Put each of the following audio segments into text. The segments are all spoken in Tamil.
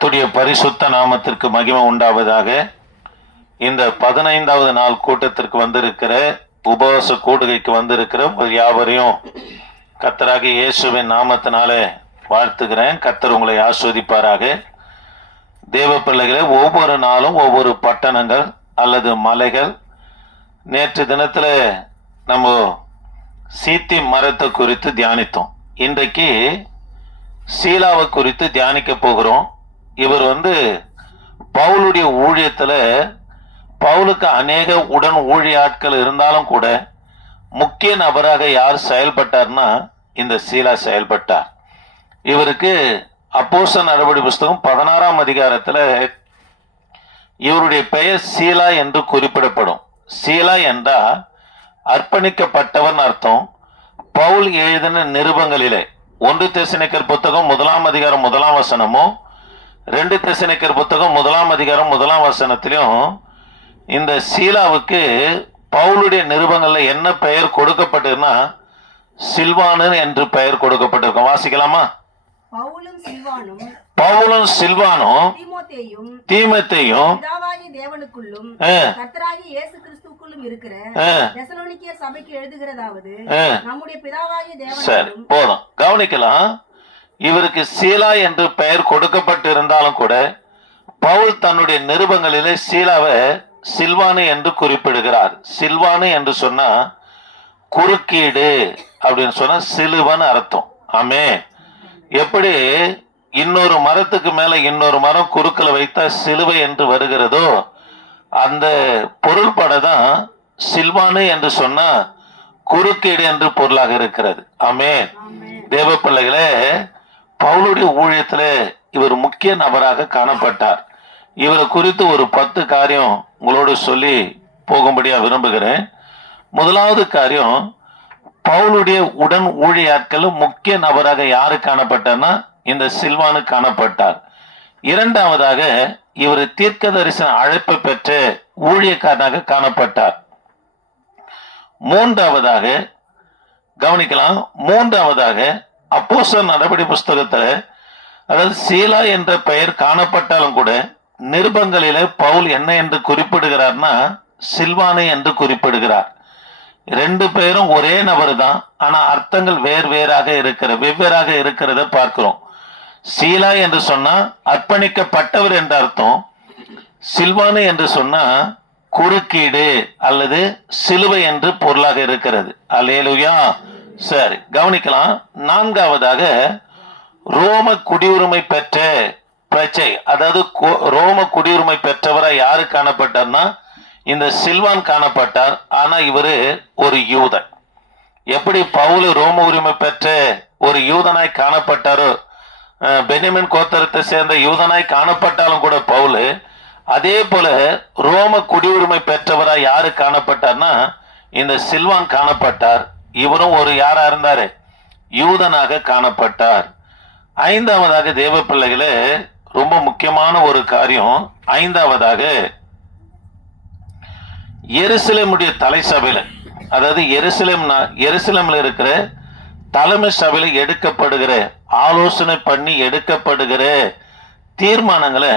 துடைய பரிசுத்த நாமத்திற்கு மகிமை உண்டாவதாக. இந்த 15வது நாள் கூட்டத்திற்கு வந்திருக்கிற உபவாச கூடுகைக்கு வந்திருக்கிற யாவரையும் கர்த்தராகிய இயேசுவின் நாமத்தினாலே வாழ்த்துகிறேன். கர்த்தர் உங்களை ஆஸ்வதிப்பாராக. தேவ பிள்ளைகளே, ஒவ்வொரு நாளும் ஒவ்வொரு பட்டணங்கள் அல்லது மலைகள். நேற்று தினத்தில் நம்ம சீத்தி மரத்தை குறித்து தியானித்தோம். இன்றைக்கு சீலாவை குறித்து தியானிக்க போகிறோம். இவர் பவுலுடைய ஊழியத்தில் பவுலுக்கு அநேக உடன் ஊழிய ஆட்கள் இருந்தாலும் கூட முக்கிய நபராக யார் செயல்பட்டார்னா இந்த சீலா செயல்பட்டார். இவருக்கு அப்போஸ்தலர் நடவடிக்கை புஸ்தகம் 16ஆம் அதிகாரத்தில் இவருடைய பெயர் சீலா என்று குறிப்பிடப்படும். சீலா என்றால் அர்ப்பணிக்கப்பட்டவன் அர்த்தம். பவுல் எழுதின நிருபங்களிலே 1 தெசலோனிக்கர் புத்தகம் 1ஆம் அதிகாரம் 1ஆம் வசனமும் 2 தெசலோனிக்கர் புத்தகம் 1ஆம் அதிகாரம் 1ஆம் வசனத்திலும் இந்த சீலாவுக்கு பவுலுடைய நிருபங்கள்ல என்ன பெயர் கொடுக்கப்பட்டிருன்னா சில்வானு என்று பெயர் கொடுக்கப்பட்டிருக்கும். வாசிக்கலாமா? பவுலும் சில்வானும் தீமோத்தேயும் தேவனுக்குள்ளும் கர்த்தராகிய இயேசு கிறிஸ்துவுக்குள்ளும் இருக்கிற தெசலோனிக்கேயர் சபைக்கு எழுதுகிறதாவது நம்முடைய பிதாவாகிய தேவனுக்கும். போதும், கவனிக்கலாம். இவருக்கு சீலா என்று பெயர் கொடுக்கப்பட்டிருந்தாலும் கூட பவுல் தன்னுடைய நிருபங்களிலே சீலாவை சில்வானு என்று குறிப்பிடுகிறார். சில்வானு என்று சொன்னா குறுக்கீடு அப்படின்னு சொன்னா சிலுவன் அர்த்தம். ஆமே. எப்படி இன்னொரு மரத்துக்கு மேல இன்னொரு மரம் குறுக்கல வைத்தா சிலுவை என்று வருகிறதோ அந்த பொருள்பட தான் சில்வானு என்று சொன்னா குறுக்கீடு என்று பொருளாக இருக்கிறது. ஆமே. தேவ பிள்ளைகளே, பவுலுடைய ஊழியத்துல இவர் முக்கிய நபராக காணப்பட்டார். இவரை குறித்து ஒரு 10 காரியம் உங்களோடு சொல்லி போகும்படியா விரும்புகிறேன். முதலாவது காரியம், பவுலுடைய உடன் ஊழியாட்கள் முக்கிய நபராக யாரு காணப்பட்டார்னா இந்த சில்வானு காணப்பட்டார். இரண்டாவதாக இவர் தீர்க்க தரிசன அழைப்பை பெற்ற ஊழியக்காரனாக காணப்பட்டார். மூன்றாவதாக கவனிக்கலாம், அப்போஸ்தலர் நடவடிக்கை புஸ்தகத்துல அதாவது சீலா என்ற பெயர் காணப்பட்டாலும் கூட நிருபங்களிலே பவுல் என்ன என்று குறிப்பிடுகிறார்னா சில்வானு என்று குறிப்பிடுகிறார். 2 பேரும் ஒரே நபர் தான், ஆனா அர்த்தங்கள் வெவ்வேறாக இருக்கிறத பார்க்கிறோம். சீலா என்று சொன்னா அர்ப்பணிக்கப்பட்டவர் என்ற அர்த்தம். சில்வானு என்று சொன்னா குறுக்கீடு அல்லது சிலுவை என்று பொருளாக இருக்கிறது. அல்லேலூயா. சரி, கவனிக்கலாம். நான்காவதாக ரோம குடியுரிமை பெற்ற பிரஜை, அதாவது ரோம குடியுரிமை பெற்றவராய் யாரு காணப்பட்டார்னா இந்த சில்வான் காணப்பட்டார். ஆனா இவரு ஒரு யூதன். எப்படி பவுல் ரோம உரிமை பெற்ற ஒரு யூதனாய் காணப்பட்டாரோ, பென்யமின் கோத்திரத்தை சேர்ந்த யூதனாய் காணப்பட்டாலும் கூட பவுல் அதே போல ரோம குடியுரிமை பெற்றவராய் யாரு காணப்பட்டார்னா இந்த சில்வான் காணப்பட்டார். இவரும் ஒரு யாரா இருந்தாரு? யூதனாக காணப்பட்டார். ஐந்தாவதாக தேவ பிள்ளைகளே, ரொம்ப முக்கியமான ஒரு காரியம். ஐந்தாவதாக எருசலேமுடைய தலை சபையில, அதாவது எருசலேம்ல இருக்கிற தலைமை சபையில எடுக்கப்படுகிற ஆலோசனை பண்ணி எடுக்கப்படுகிற தீர்மானங்களை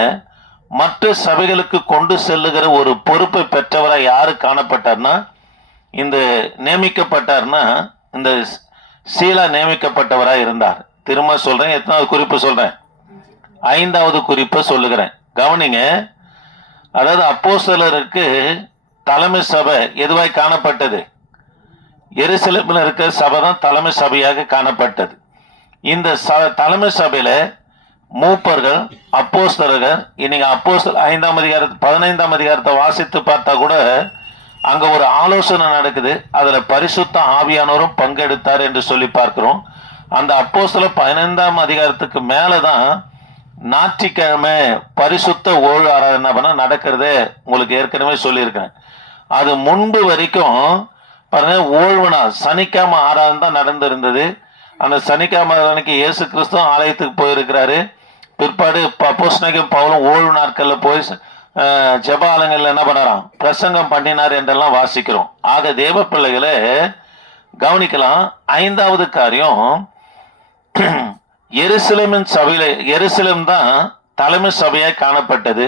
மற்ற சபைகளுக்கு கொண்டு செல்லுகிற ஒரு பொறுப்பை பெற்றவராய் யாரு காணப்பட்டார்னா இந்த நியமிக்கப்பட்டார்னா இந்த சீலா நியமிக்கப்பட்டவராய் இருந்தார். திரும்ப சொல்றேன், எத்தனாவது குறிப்பு சொல்றேன்? 5வது குறிப்பை சொல்லுகிறேன். கவனிங்க. அதாவது அப்போஸ்தலருக்கு தலைமை சபை எதுவாய் காணப்பட்டது? எருசலேமில் இருக்கிற சபை தான் தலைமை சபையாக காணப்பட்டது. இந்த தலைமை சபையில மூப்பர்கள், அப்போஸ்தலர்கள், இன்னைக்கு அப்போஸ்தலர் 15ஆம் அதிகாரத்தை வாசித்து பார்த்தா கூட அங்க ஒரு ஆலோசனை நடக்குது. அதுல பரிசுத்த ஆவியானவரும் பங்கெடுத்தார் என்று சொல்லி பார்க்கிறோம். அந்த அப்போஸ்தலர் 15ஆம் அதிகாரத்துக்கு மேலதான் ஞாயிற்றுக்கிழமை பரிசுத்த ஓய்வு ஆராதனை பண்ண நடக்கிறதே உங்களுக்கு ஏற்கனவே சொல்லியிருக்கேன். அது முன்பு வரைக்கும் பாருங்க, ஓய்வு நாள் சனிக்கிழமை ஆராதனை தான் நடந்திருந்தது. அந்த சனிக்கிழமை அன்னைக்கு இயேசு கிறிஸ்து ஆலயத்துக்கு போயிருக்கிறாரு. பிற்பாடு அப்போஸ்தலன் பவுலும் ஓய்வு நாட்கள்ல போய் ஜெபாலயங்கள்ல என்ன பண்ணறான்? பிரசங்கம் பண்ணினார் என்றெல்லாம் வாசிக்கிறோம். ஆக தேவ பிள்ளைகளை கவனிக்கலாம். 5வது காரியம், எருசலேமின் சபையில, எருசலேம் தான் தலைமை சபையாய் காணப்பட்டது.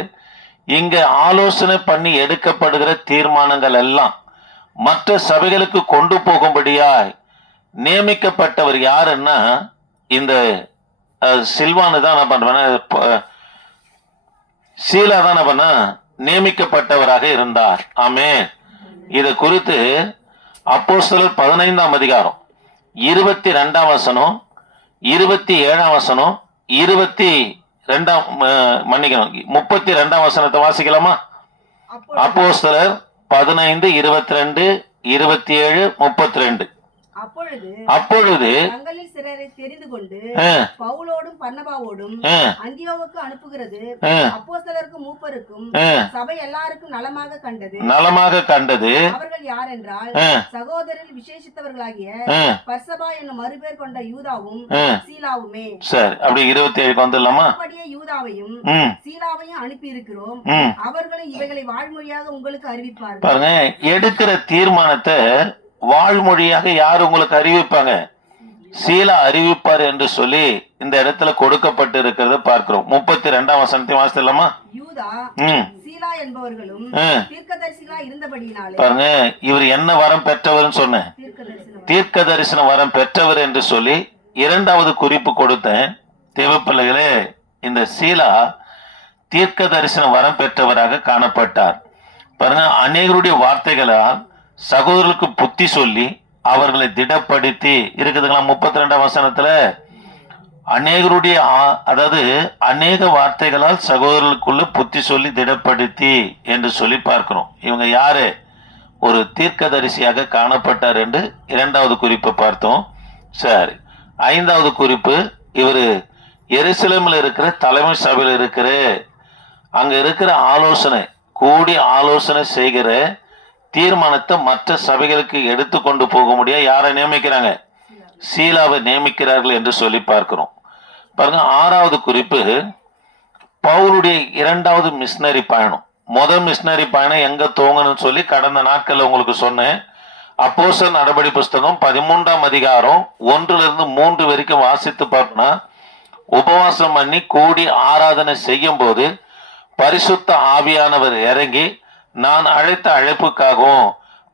இங்க ஆலோசனை பண்ணி எடுக்கப்படுகிற தீர்மானங்கள் எல்லாம் மற்ற சபைகளுக்கு கொண்டு போகும்படியாய் நியமிக்கப்பட்டவர் யாருன்னா இந்த சில்வானு தான் என்ன பண்றேன், சீலா தான் என்ன பண்ண நியமிக்கப்பட்டவராக இருந்தார். ஆமென். இதை குறித்து அப்போஸ்தலர் 15ஆம் அதிகாரம் 22ஆம் வசனம், 27ஆம் வசனம், 32ஆம் வசனத்தை வாசிக்கலாமா? அப்போஸ்தலர் 15, 22, 27, 32. அப்பொழுது தங்களில் சிலரை தெரிந்து கொண்டு பவுலோடும் பர்னபாவோடும் அந்தியோவுக்கு அனுப்புகிறது அப்போஸ்தலருக்கும் மூப்பருக்கும் சபை எல்லாருக்கும் நலமாக கண்டது. அவர்கள் யார் என்றால் சகோதரரில் விசேஷித்தவர்களாகிய பர்சபா என்னும் மறுபேர் கொண்ட யூதாவும் சீலாவுமே. சரி, அப்படி 27 வந்துடலாமா? அப்படியே யூதாவையும் சீலாவையும் அனுப்பி இருக்கிறோம். அவர்களும் இவைகளை வாழ்மொழியாக உங்களுக்கு அறிவிப்பார்கள். பாருங்க, எடுக்கிற தீர்மானத்தை வாழ்மொழியாக யார் உங்களுக்கு அறிவிப்பாங்க? சீலா அறிவிப்பார் என்று சொல்லி இந்த இடத்துல கொடுக்கப்பட்டு இருக்கிறத பார்க்கிறோம். 32ஆம் வசனத்தை வாசிக்கலாமா? யூதா சீலா என்பவர்களும் தீர்க்கதரிசிகளா இருந்தபடியினாலே. பாருங்க, இவர் என்ன வரம் பெற்றவர் சொன்ன? தீர்க்க தரிசன வரம் பெற்றவர் என்று சொல்லி இரண்டாவது குறிப்பு கொடுத்தேன். தேவப்பிள்ளைகளே, இந்த சீலா தீர்க்க தரிசன வரம் பெற்றவராக காணப்பட்டார். பாருங்க, அநேகருடைய வார்த்தைகளால் சகோதரர்களுக்கு புத்தி சொல்லி அவர்களை திடப்படுத்தி இருக்குதுங்களா? 32ஆம் வசனத்துல அநேகருடைய அதாவது அநேக வார்த்தைகளால் சகோதரர்களுக்குள்ள புத்தி சொல்லி திடப்படுத்தி என்று சொல்லி பார்க்கிறோம். இவங்க யாரு? ஒரு தீர்க்கதரிசியாக காணப்பட்டார் என்று இரண்டாவது குறிப்பை பார்த்தோம். சரி, 5வது குறிப்பு, இவர் எருசலேமில் இருக்கிற தலைமை சபையில் இருக்கிற அங்க இருக்கிற ஆலோசனை கூடி ஆலோசனை செய்கிற தீர்மானத்தை மற்ற சபைகளுக்கு எடுத்து கொண்டு போக முடியாது யாரை நியமிக்கிறாங்க? சீலாவை நியமிக்கிறார்கள் என்று சொல்லி பார்க்கிறோம். பாருங்க, 6வது குறிப்பு, பவுலுடைய 2வது மிஷனரி பயணம். முதல் மிஷனரி பயணம் எங்க துவங்கணும்னு சொல்லி கடந்த நாட்கள்ல உங்களுக்கு சொன்னேன். அப்போஸ்தலர் நடபடி புஸ்தகம் 13ஆம் அதிகாரம் 1-3 வரைக்கும் வாசித்து பார்ப்போம்னா, உபவாசம் பண்ணி கூடி ஆராதனை செய்யும் போது பரிசுத்த ஆவியானவர் இறங்கி நான் அழைத்த அழைப்புக்காகவும்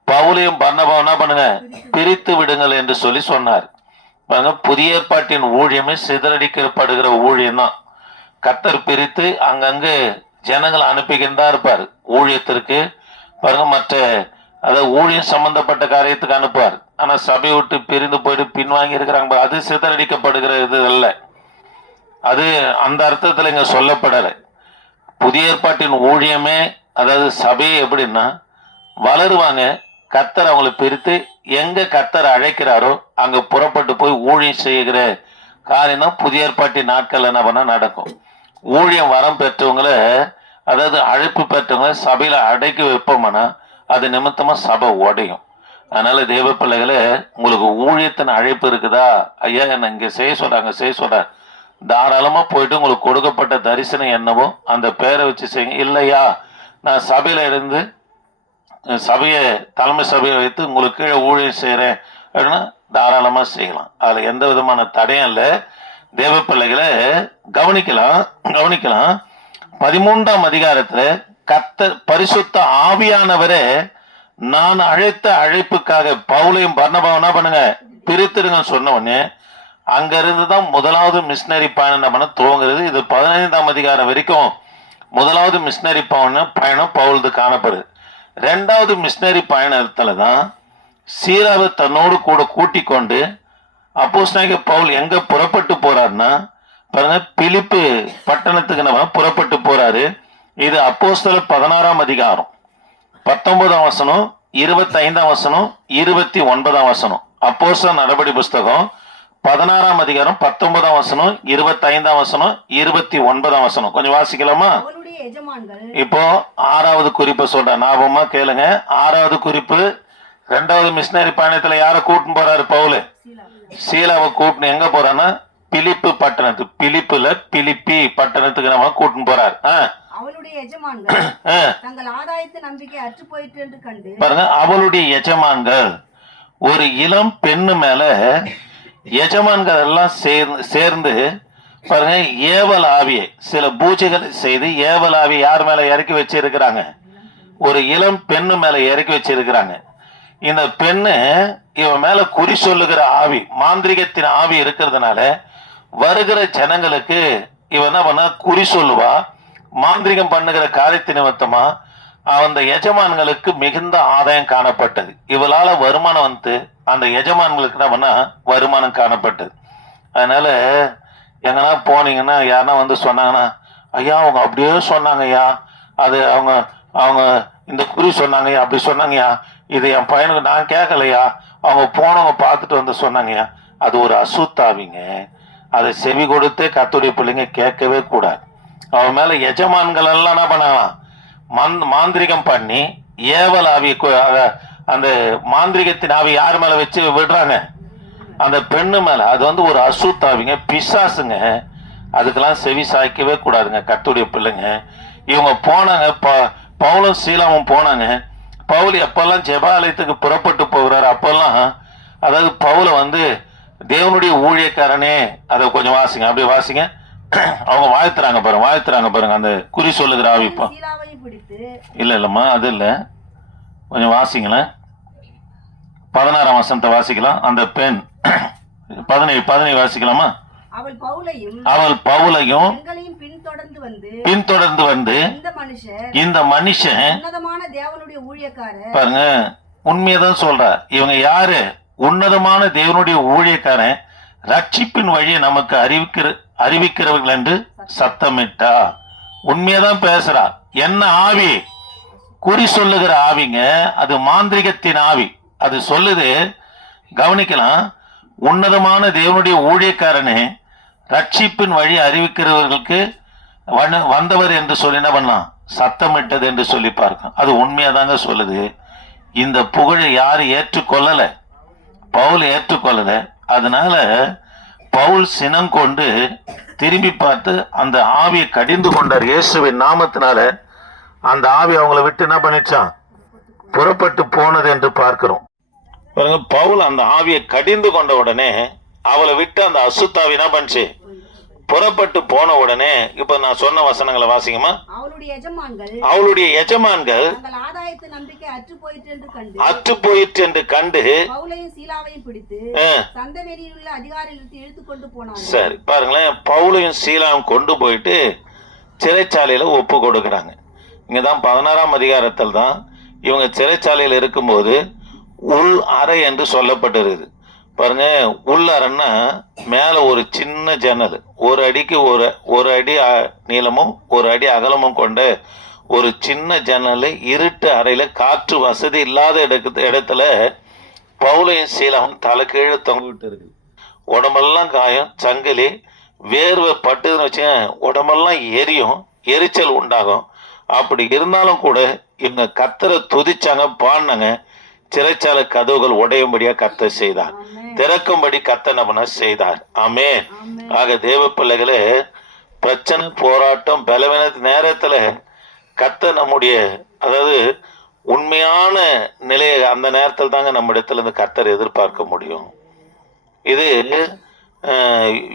பவுலையும் பர்னபாவும் என்ன பண்ணுங்க, பிரித்து விடுங்கள் என்று சொல்லி சொன்னார். பாருங்க, புதிய ஏற்பாட்டின் ஊழியமே சிதறடிக்கப்படுகிற ஊழியம் தான். கர்த்தர் பிரித்து அங்கங்கு ஜனங்களை அனுப்பிக்கிட்டு தான் இருப்பார் ஊழியத்திற்கு. பாருங்க, மற்ற அதாவது ஊழியம் சம்பந்தப்பட்ட காரியத்துக்கு அனுப்புவார். ஆனா சபை விட்டு பிரிந்து போயிட்டு பின்வாங்கி இருக்கிறாங்க, அது சிதறடிக்கப்படுகிற இது அல்ல. அது அந்த அர்த்தத்துல இங்க சொல்லப்படலை. புதிய ஏற்பாட்டின் ஊழியமே அதாவது சபையை எப்படின்னா வளருவாங்க. கர்த்தர் அவங்களை பிரித்து எங்க கர்த்தர் அழைக்கிறாரோ அங்க புறப்பட்டு போய் ஊழியம் செய்கிற காரியம் தான் புதிய ஏற்பாட்டின் நாட்கள் என்ன பண்ணா நடக்கும். ஊழியம் வரம் பெற்றவங்கள அதாவது அழைப்பு பெற்றவங்கள சபையில அடைக்கி வைப்போம்னா அது நிமித்தமா சபை உடையும். அதனால தேவ பிள்ளைகளே, உங்களுக்கு ஊழியத்தின் அழைப்பு இருக்குதா? ஐயா என்ன இங்க செய்ய சொல்றாங்க, தாராளமா போயிட்டு உங்களுக்கு கொடுக்கப்பட்ட தரிசனம் என்னவோ அந்த பேரை வச்சு செய்யுங்க. இல்லையா, நான் சபையில இருந்து சபையை தலைமை சபையை வைத்து உங்களுக்கு கீழே ஊழியம் செய்யறேன் அப்படின்னா தாராளமா செய்யலாம். அதுல எந்த விதமான தடையும் இல்லை. தேவ பிள்ளைகளை கவனிக்கலாம். 13ஆம் அதிகாரத்துல கர்த்தர் பரிசுத்த ஆவியானவரே நான் அழைத்த அழைப்புக்காக பவுலையும் பர்னபாவும் என்ன பண்ணுங்க, பிரித்திருங்கன்னு சொன்ன உடனே அங்க இருந்துதான் முதலாவது மிஷனரி பயணம் என்ன பண்ண துவங்குறது. இது 15ஆம் அதிகாரம் வரைக்கும் முதலாவது மிஷனரி பயணம் பவுல்து காணப்படுது. 2வது மிஷனரி பயணத்துல தான் சீலாவை தன்னோடு கூட கூட்டிக் கொண்டு அப்போஸ்தலனாகிய பவுல் எங்க புறப்பட்டு போறாருன்னா பாருங்க, பிலிப்பு பட்டணத்துக்கு நம்ம புறப்பட்டு போறாரு. இது அப்போஸ்தலர் 16ஆம் அதிகாரம் 19ஆம் வசனம், 25ஆம் வசனம், 29ஆம் வசனம். அப்போஸ்தலர் நடபடி புஸ்தகம் 16ஆம் அதிகாரம் 19ஆம் வசனம், 25ஆம் வசனம், 29ஆம் வசனம். கொஞ்சம் வாசிக்கலாமா? இப்போ 6வது குறிப்பு சொல்றேன், ஞாபகமா கேளுங்க. 6வது குறிப்பு, 2வது மிஷனரி பயணத்துல யார கூட்டின்னு போறாரு பவுல்? சீலாவை கூட்டின்னு எங்க போறான்னா பிலிப்பு பட்டணத்துக்கு, பிலிப்புல பிலிப்பி பட்டணத்துக்கு நம்ம கூட்டின்னு போறாரு. அவளுடைய எஜமான்கள் தங்கள் ஆதாயத்து நம்பிக்கை அற்று போயிற்று என்று கண்டு பாருங்க, அவளுடைய எஜமான்கள் ஒரு இளம் பெண்ணு மேல எஜமான்கள் எல்லாம் சேர்ந்து பாருங்க, ஏவல் ஆவியை சில பூஜைகளை செய்து ஏவல் ஆவியை யார் மேல இறக்கி வச்சிருக்கிறாங்க? ஒரு இளம் பெண்ணு மேல இறக்கி வச்சிருக்கிறாங்க. இந்த பெண்ணு இவன் மேல குறி சொல்லுகிற ஆவி, மாந்திரிகத்தின் ஆவி இருக்கிறதுனால வருகிற ஜனங்களுக்கு இவன் என்ன பண்ண குறி சொல்லுவா. மாந்திரிகம் பண்ணுகிற காரியத்தை நிமித்தமா அந்த எஜமான்களுக்கு மிகுந்த ஆதாயம் காணப்பட்டது. இவளால வருமானம் வந்து அந்த எஜமான்களுக்கு என்ன பண்ணா வருமானம் காணப்பட்டது. அதனால எங்கன்னா போனீங்கன்னா யாருன்னா வந்து சொன்னாங்கன்னா, ஐயா அவங்க அப்படியே சொன்னாங்க ஐயா, அது அவங்க அவங்க இந்த குறி சொன்னாங்கய்யா, அப்படி சொன்னாங்கய்யா, இது என் பையனுக்கு நான் கேட்கலையா, அவங்க போனவங்க பார்த்துட்டு வந்து சொன்னாங்கய்யா. அது ஒரு அசுத்தாவிங்க. அதை செவி கொடுத்து கர்த்தருடைய பிள்ளைங்க கேட்கவே கூடாது. அவன் மேல எஜமான்கள் எல்லாம் என்ன பண்ணலாம், மாந்திரிகம் பண்ணி ஏவல் ஆவி, அந்த மாந்திரிகத்தின் ஆவி யார் மேல வச்சு விடுறாங்க? அந்த பெண்ணு மேல. அது வந்து ஒரு அசுத்தாவிங்க, பிசாசுங்க. அதுக்கெல்லாம் செவி சாய்க்கவே கூடாதுங்க கர்த்தருடைய பிள்ளைங்க. இவங்க போனாங்க, பவுலும் சீலாவும் போனாங்க. பவுல் எப்பெல்லாம் ஜெபாலயத்துக்கு புறப்பட்டு போகிறார் அப்பெல்லாம், அதாவது பவுல வந்து தேவனுடைய ஊழியக்காரனே, அதை கொஞ்சம் வாசிங்க, அப்படியே வாசிங்க. அவங்க வாழ்த்துறாங்க பாருங்க அந்த குறி சொல்லுகிற ஆவி. இல்லம்மா அது இல்ல, கொஞ்சம் வாசிங்களேன். 16ஆம் வசனத்தை வாசிக்கலாம். அந்த பெண் 17 வாசிக்கலாமா? அவள் பவுலையும் பின்தொடர்ந்து வந்து இந்த மனுஷன் பாருங்க, உண்மையதான் சொல்ற. இவங்க யாரு? உன்னதமான தேவனுடைய ஊழியக்காரன், ரட்சிப்பின் வழியை நமக்கு அறிவிக்கிறவர்கள் என்று சத்தமிட்டா. உண்மையதான் பேசுறா. என்ன ஆவி? குறி சொல்லுகிற ஆவிங்க. அது மாந்திரிகத்தின் ஆவி. அது சொல்லுது, கவனிக்கலாம். உன்னதமான தேவனுடைய ஊழியக்காரனே, ரட்சிப்பின் வழி அறிவிக்கிறவர்களுக்கு வந்தவர் என்று சொல்லி என்ன பண்ணலாம், சத்தமிட்டது என்று சொல்லி பார்க்க. அது உண்மையாதாங்க சொல்லுது. இந்த புகழை யாரு ஏற்றுக்கொள்ளல? பவுல் ஏற்றுக்கொள்ளல. அதனால பவுல் சினம் கொண்டு திரும்பி பார்த்து அந்த ஆவியை கடிந்து கொண்டார். இயேசுவின் நாமத்தினால அந்த ஆவி அவங்கள விட்டு என்ன பண்ணிச்சான், புறப்பட்டு போனது என்று பார்க்கிறோம். பவுல் அந்த ஆவியை கடிந்து கொண்ட உடனே அவளை விட்டு அந்த அசுத்தாவி என்ன பண்ணுச்சு, புறப்பட்டு போன உடனே. இப்ப நான் சொன்ன வசனங்களை வாசிங்கம்மா. அவளுடைய எஜமான்கள் அற்று போயிற்று என்று கண்டு சரி பாருங்களேன், பவுலையும் சீலாவும் கொண்டு போயிட்டு சிறைச்சாலையில ஒப்பு கொடுக்கிறாங்க. இங்கதான் 16ஆம் அதிகாரத்தில் தான் இவங்க சிறைச்சாலையில் இருக்கும்போது உள் அறை என்று சொல்லப்பட்டிருக்குது. பாருங்க, உள் அறைன்னா மேல ஒரு சின்ன ஜன்னல், ஒரு அடிக்கு ஒரு அடி நீளமும் ஒரு அடி அகலமும் கொண்ட ஒரு சின்ன ஜன்னல், இருட்டு அறையில காற்று வசதி இல்லாத இடத்துல பவுலையும் சீலாவும் தலை கீழே தொங்கிட்டு இருக்கு. உடம்பெல்லாம் காயம், சங்கிலி, வேர்வை பட்டுதுன்னு வச்சுங்க, உடம்பெல்லாம் எரியும், எரிச்சல் உண்டாகும். அப்படி இருந்தாலும் கூட இவங்க கர்த்தரை துதிச்சாங்க, பாடினாங்க. சிறைச்சாலை கதவுகள் உடையும்படியா கர்த்தர் செய்தார், திறக்கும்படி கர்த்தர் நம்ம செய்தார். ஆமென். ஆக தேவ பிள்ளைகளே, பிரச்சனை, போராட்டம், பலவீன நேரத்துல கர்த்தர் நம்முடைய, அதாவது உண்மையான நிலையை அந்த நேரத்தில் தாங்க நம்ம இடத்துல இருந்து கர்த்தர் எதிர்பார்க்க முடியும். இது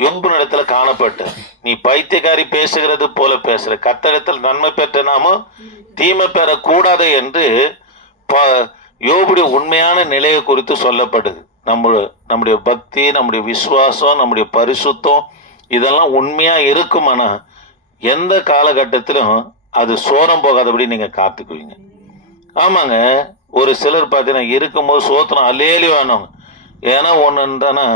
யோபு இடத்துல காணப்பட்ட, நீ பைத்தியக்காரி பேசுகிறது போல பேசுற, கர்த்தரிடத்தில் நன்மை பெற்ற நாமோ தீமை பெறக்கூடாது என்று யோபுடைய உண்மையான நிலையை குறித்து சொல்லப்படுது. நம்முடைய பக்தி, நம்முடைய விசுவாசம், நம்முடைய பரிசுத்தம் இதெல்லாம் உண்மையா இருக்குமானா எந்த காலகட்டத்திலும் அது சோரம் போகாதபடி நீங்க காத்துக்குவீங்க. ஆமாங்க, ஒரு சிலர் பார்த்தீங்கன்னா இருக்கும்போது சோத்திரம் அல்லேலி வேணும். ஏன்னா ஒன்றுன்றானா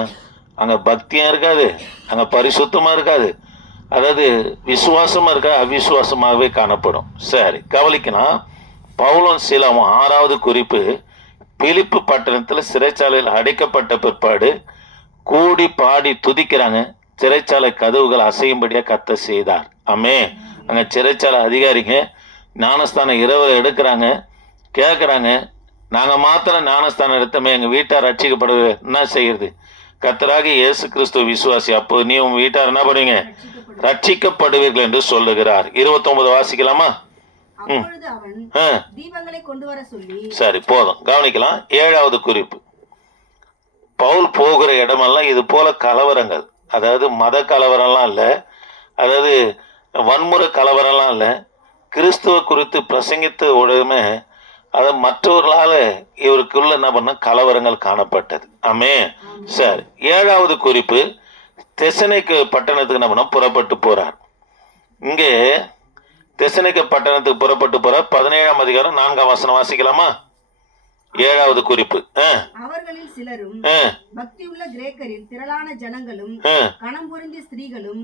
அங்க பக்தியும் இருக்காது, அங்க பரிசுத்தமா இருக்காது, அதாவது விசுவாசமா இருக்கா, அவிசுவாசமாகவே காணப்படும். சரி, கவனிக்கலாம். பவுலும் சீலாவும் 6வது குறிப்பு, பிலிப்பு பட்டணத்தில் சிறைச்சாலையில் அடைக்கப்பட்ட பிற்பாடு கூடி பாடி துதிக்கிறாங்க. சிறைச்சாலை கதவுகள் அசையும்படியா கர்த்தர் செய்தார். ஆமே. அங்க சிறைச்சாலை அதிகாரிங்க ஞானஸ்தானம் இரவு எடுக்கிறாங்க, கேட்குறாங்க, நாங்க மாத்திரம் ஞானஸ்தானம் எடுத்தோமே, எங்க வீட்டார் ரட்சிக்கப்பட என்ன செய்யறது? கர்த்தராகிய இயேசு கிறிஸ்துவ விசுவாசி, அப்போ நீ உங்க வீட்டார் என்ன பண்ணுவீங்க, ரட்சிக்கப்படுவீர்கள் என்று சொல்லுகிறார். 29 வாசிக்கலாமா? சரி, போதும், கவனிக்கலாம். 7வது குறிப்பு, பவுல் போகிற இடமெல்லாம் இது போல கலவரங்கள், அதாவது மத கலவரம்லாம் இல்லை, அதாவது வன்முறை கலவரம்லாம் இல்லை, கிறிஸ்துவ குறித்து பிரசங்கித்த உடனே அதை மற்றவர்களால் இவருக்குள்ள என்ன பண்ண கலவரங்கள் காணப்பட்டது. ஆமே. சரி, 7வது குறிப்பு, தெசனைக்கு பட்டணத்துக்கு என்ன பண்ண புறப்பட்டு போறார். இங்கே தெசனைக்கு பட்டணத்துக்கு புறப்பட்டு போறார். 17ஆம் அதிகாரம் 4ஆம் வசனம் வாசிக்கலாமா? 7வது குறிப்பு. அவர்களில் சிலரும் பக்தியுள்ள கிரேக்கரில் திரளான ஜனங்களும் கணம் பொருந்திய ஸ்திரீகளும்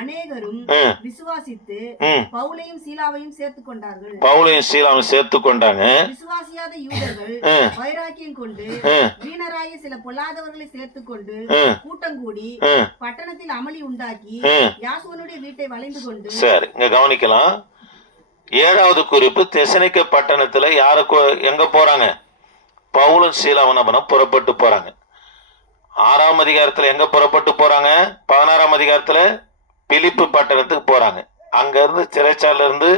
அநேகரும் விசுவாசித்து பவுலையும் சீலாவையும் சேர்த்து கொண்டார்கள். பவுலையும் சீலாவையும் சேர்த்து கொண்டாங்க. விசுவாசியாத யூதர்கள் வைராக்கியம் கொண்டு வீணராய சில பொல்லாதவர்களை சேர்த்து கொண்டு கூட்டம் கூடி பட்டணத்தில் அமளி உண்டாக்கி யாசோனுடைய வீட்டை வளைந்து கொண்டு. சரி, இங்க கவனிக்கலாம். 7வது குறிப்பு, தெசனிக்க பட்டணத்துல யாருக்கு எங்க போறாங்க? பவுலும் சீலாவும் புறப்பட்டு போறாங்க. 6ஆம் அதிகாரத்துல எங்க புறப்பட்டு போறாங்க? 16ஆம் அதிகாரத்துல பிலிப்பு பட்டணத்துக்கு போறாங்க. அங்க இருந்து சிறைச்சாலையில இருந்து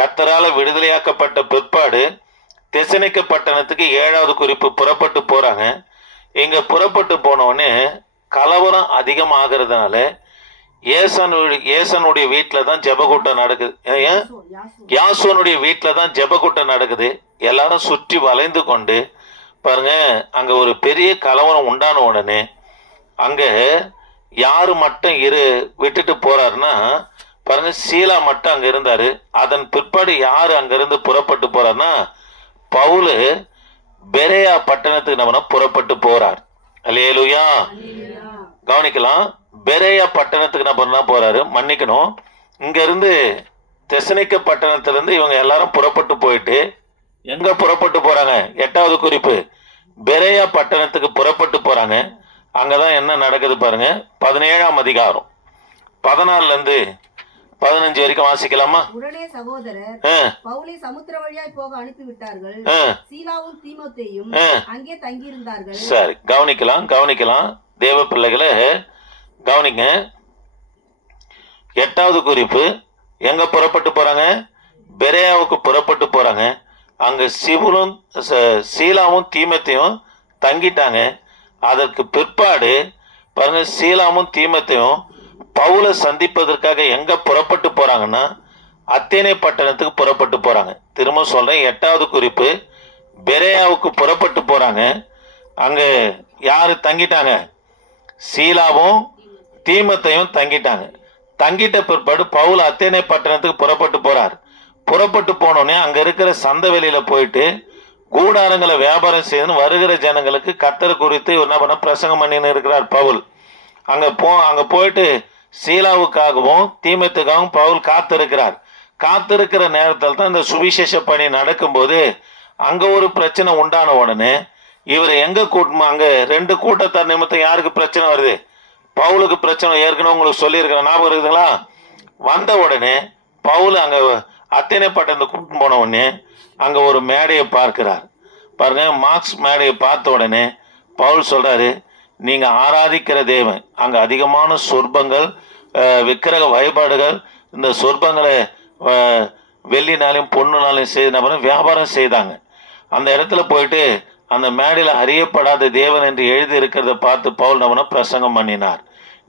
கர்த்தரால விடுதலையாக்கப்பட்ட பிற்பாடு தெசனிக்க பட்டணத்துக்கு 7வது குறிப்பு புறப்பட்டு போறாங்க. இங்க புறப்பட்டு போனோடனே கலவரம் அதிகமாகிறதுனால ஏசனுடைய வீட்டுல தான் ஜெபக்கூட்டம் நடக்குது. யாசோனுடைய வீட்டுல தான் ஜெபக்கூட்டம் நடக்குது. எல்லாரும் சுற்றி வளைந்து கொண்டு பாருங்க, அங்க ஒரு பெரிய கலவரம் உண்டான உடனே அங்க யாரு மட்டும் விட்டுட்டு போறாருன்னா பாருங்க, சீலா மட்டும் அங்க இருந்தாரு. அதன் பிற்பாடு யாரு அங்க இருந்து புறப்பட்டு போறாருன்னா பவுலு பெரேயா பட்டணத்துக்கு நம்ம புறப்பட்டு போறார். அல்லேலூயா. கவனிக்கலாம், பெரேயா பட்டணத்துக்கு என்ன போறாரு, மன்னிக்கணும், இங்க இருந்து தெசனிக்க பட்டணத்திலிருந்து இவங்க எல்லாரும் புறப்பட்டு போயிட்டு எங்க புறப்பட்டு போறாங்க? 8வது குறிப்பு, பெரேயா பட்டணத்துக்கு புறப்பட்டு போறாங்க. அங்கதான் என்ன நடக்குது பாருங்க. 17ஆம் அதிகாரம் 14ல இருந்து 15 வரைக்கும் வாசிக்கலாமா? உடனே சகோதரர் பவுலை சமுத்திர வழியாய் போக அனுப்பிவிட்டார்கள். சீலாவும் தீமோத்தேயும் அங்கே தங்கி இருந்தார்கள். சரி, கவனிக்கலாம் தேவ பிள்ளைகளை கவனிங்க. 8வது குறிப்பு, எங்க புறப்பட்டு போறாங்க? பெரேயாவுக்கு புறப்பட்டு போறாங்க. அங்க சீலாவும் தீமோத்தேயும் தங்கிட்டாங்க. அதற்கு பிற்பாடு பாருங்க, சீலாவும் தீமோத்தேயும் பவுலை சந்திப்பதற்காக எங்க புறப்பட்டு போறாங்கன்னா அத்தேனே பட்டணத்துக்கு புறப்பட்டு போறாங்க. திரும்ப சொல்றேன், 8வது குறிப்பு, பெரேயாவுக்கு புறப்பட்டு போறாங்க. அங்க யாரு தங்கிட்டாங்க? சீலாவும் தீமோத்தேயும் தங்கிட்டாங்க. தங்கிட்ட பிற்பாடு பவுல் அத்தேனே பட்டணத்துக்கு புறப்பட்டு போறார். புறப்பட்டு போனோடனே அங்க இருக்கிற சந்த வெளியில போயிட்டு கூடாரங்களை வியாபாரம் செய்யணும் வருகிற ஜனங்களுக்கு கர்த்தரை குறித்து என்ன பண்ண பிரசங்கம் பண்ணின்னு இருக்கிறார் பவுல். அங்க போயிட்டு சீலாவுக்காகவும் தீமோத்தேயுக்காகவும் பவுல் காத்திருக்கிற நேரத்தில் தான் இந்த சுவிசேஷ பணி நடக்கும்போது அங்க ஒரு பிரச்சனை உண்டான உடனே இவர் எங்க கூட்டமா அங்க 2 கூட்டத்தார் நிமித்தம் யாருக்கு பிரச்சனை வருது? பவுலுக்கு பிரச்சனை. ஏற்கனவே உங்களுக்கு சொல்லியிருக்கிற ஞாபகம் இருக்குதுங்களா? வந்த உடனே பவுல் அங்க அத்தேனே பட்டணத்தை கூப்பிட்டு போன உடனே அங்க ஒரு மேடையை பார்க்கிறார். பாருங்க, மார்க்ஸ் மேடையை பார்த்த உடனே பவுல் சொல்றாரு, நீங்க ஆராதிக்கிற தேவன், அங்க அதிகமான சொற்பங்கள் விக்கிரக வழிபாடுகள், இந்த சொற்பங்களை வெள்ளினாலையும் பொண்ணுனாலையும் செய்து வியாபாரம் செய்தாங்க. அந்த இடத்துல போயிட்டு அந்த மேடையில் அறியப்படாத தேவன் என்று எழுதி இருக்கிறத பார்த்து பவுல் பிரசங்கம் பண்ணினார்.